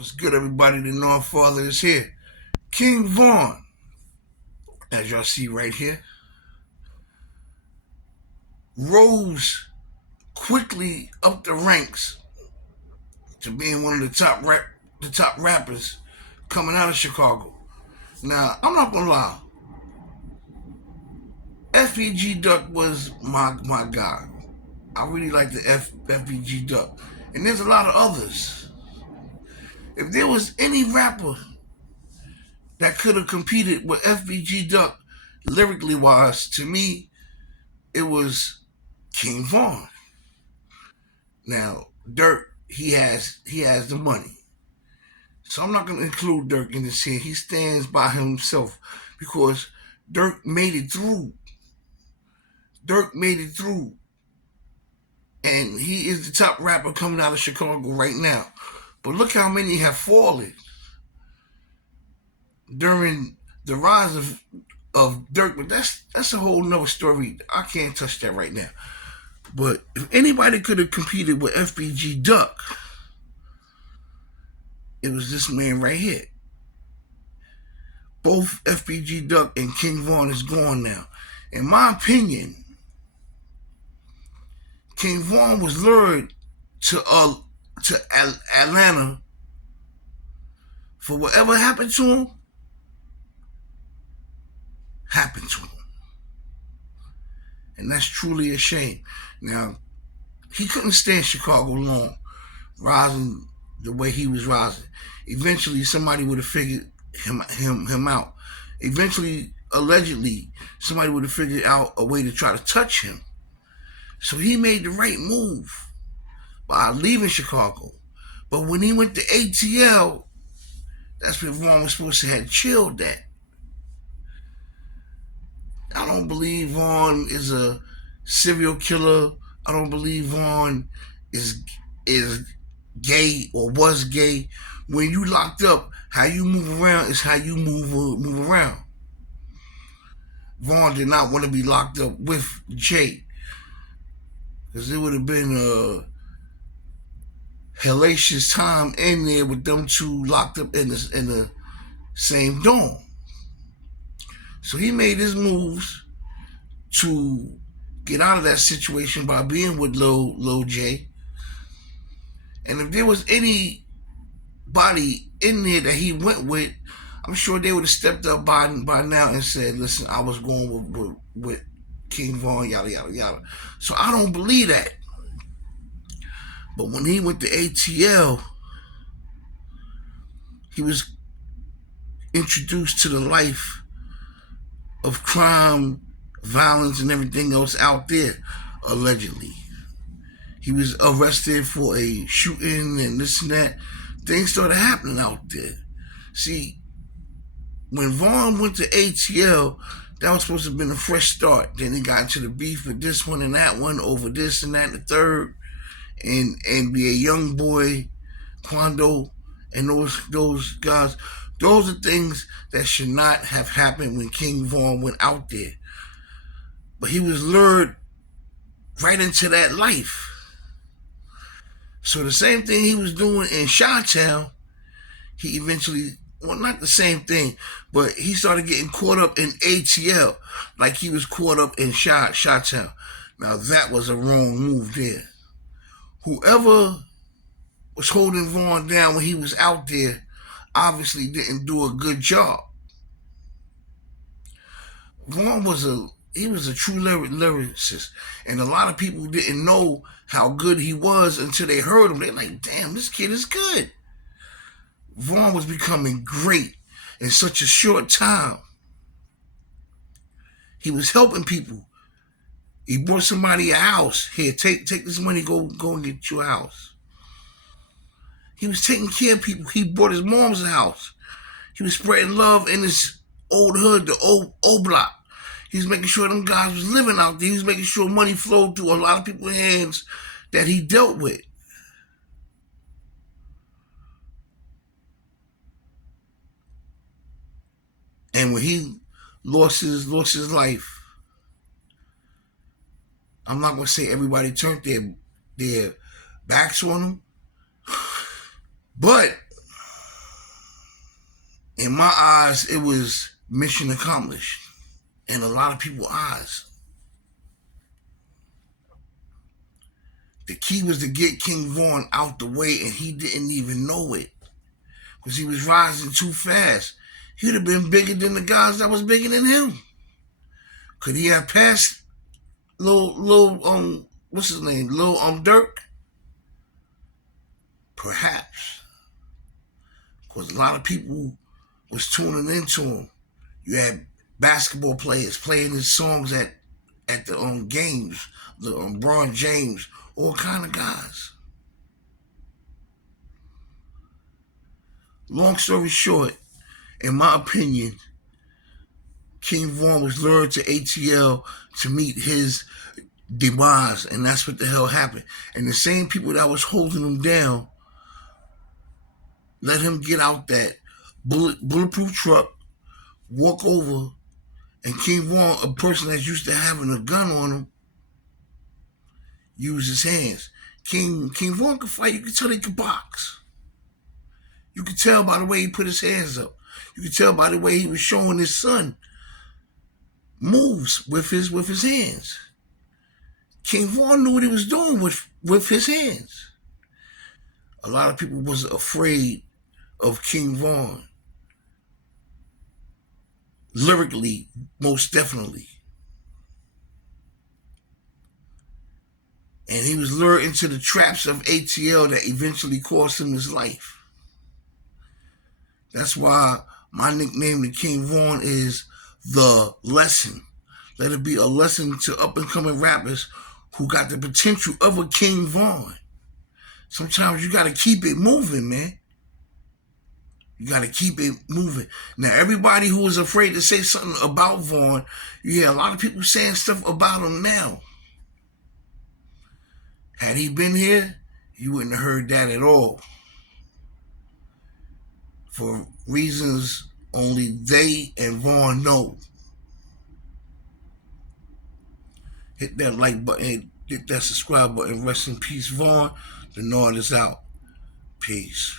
What's good, everybody? The North Father is here. King Vaughn, as y'all see right here, rose quickly up the ranks to being one of the top rappers coming out of Chicago. Now, I'm not gonna lie, FBG Duck was my guy. I really like the FBG Duck, and there's a lot of others. If there was any rapper that could have competed with FBG Duck lyrically wise, to me, it was King Vaughn. Now, Dirk, he has the money. So I'm not gonna include Dirk in this here. He stands by himself because Dirk made it through. Dirk made it through. And he is the top rapper coming out of Chicago right now. But look how many have fallen during the rise of Dirk. But that's a whole nother story. I can't touch that right now. But if anybody could have competed with FBG Duck, it was this man right here. Both FBG Duck and King Vaughn is gone now. In my opinion, King Vaughn was lured to Atlanta for whatever happened to him. Happened to him, and that's truly a shame. Now, he couldn't stay in Chicago long, rising the way he was rising. Eventually, somebody would have figured him out. Eventually, allegedly, somebody would have figured out a way to try to touch him. So he made the right move by leaving Chicago. But when he went to ATL, that's where Vaughn was supposed to have chilled at. I don't believe Vaughn is a serial killer. I don't believe Vaughn is gay or was gay. When you locked up, how you move around is how you move around. Vaughn did not want to be locked up with Jay because it would have been a hellacious time in there with them two locked up in the same dorm. So he made his moves to get out of that situation by being with Lil J. And if there was anybody in there that he went with, I'm sure they would have stepped up by now and said, listen, I was going with King Vaughn, yada, yada, yada. So I don't believe that. But when he went to ATL, he was introduced to the life of crime, violence, and everything else out there, allegedly. He was arrested for a shooting and this and that. Things started happening out there. See, when Vaughn went to ATL, that was supposed to have been a fresh start. Then he got into the beef with this one and that one over this and that and the third. And be a young boy, Quando, and those guys. Those are things that should not have happened when King Vaughn went out there. But he was lured right into that life. So the same thing he was doing in Chi-Town, he eventually, well, not the same thing, but he started getting caught up in ATL like he was caught up in Chi-Town. Now that was a wrong move there. Whoever was holding Vaughn down when he was out there obviously didn't do a good job. Vaughn was a true lyricist, and a lot of people didn't know how good he was until they heard him. They're like, damn, this kid is good. Vaughn was becoming great in such a short time. He was helping people. He bought somebody a house. Here, take this money, go and get you a house. He was taking care of people. He bought his mom's a house. He was spreading love in his old hood, the old block. He was making sure them guys was living out there. He was making sure money flowed through a lot of people's hands that he dealt with. And when he lost his life, I'm not gonna say everybody turned their backs on him, but my eyes, it was mission accomplished. In a lot of people's eyes, the key was to get King Vaughn out the way, and he didn't even know it because he was rising too fast. He'd have been bigger than the guys that was bigger than him. Could he have passed what's his name, Lil Dirk? Perhaps, because a lot of people was tuning into him. You had basketball players playing his songs at the games, the LeBron James, all kind of guys. Long story short, in my opinion, King Vaughn was lured to ATL to meet his demise, and that's what the hell happened. And the same people that was holding him down let him get out that bulletproof truck, walk over, and King Vaughn, a person that's used to having a gun on him, use his hands. King Vaughn could fight. You could tell he could box. You could tell by the way he put his hands up. You could tell by the way he was showing his son moves with his hands. King Vaughn knew what he was doing with his hands. A lot of people was afraid of King Vaughn. Lyrically, most definitely. And he was lured into the traps of ATL that eventually cost him his life. That's why my nickname to King Vaughn is The Lesson. Let it be a lesson to up-and-coming rappers who got the potential of a King Vaughn. Sometimes you got to keep it moving, man. You got to keep it moving. Now, everybody who was afraid to say something about Vaughn, you hear a lot of people saying stuff about him now. Had he been here, you wouldn't have heard that at all. For reasons only they and Vaughn know. Hit that like button, hit that subscribe button. Rest in peace, Vaughn. The Nord is out. Peace.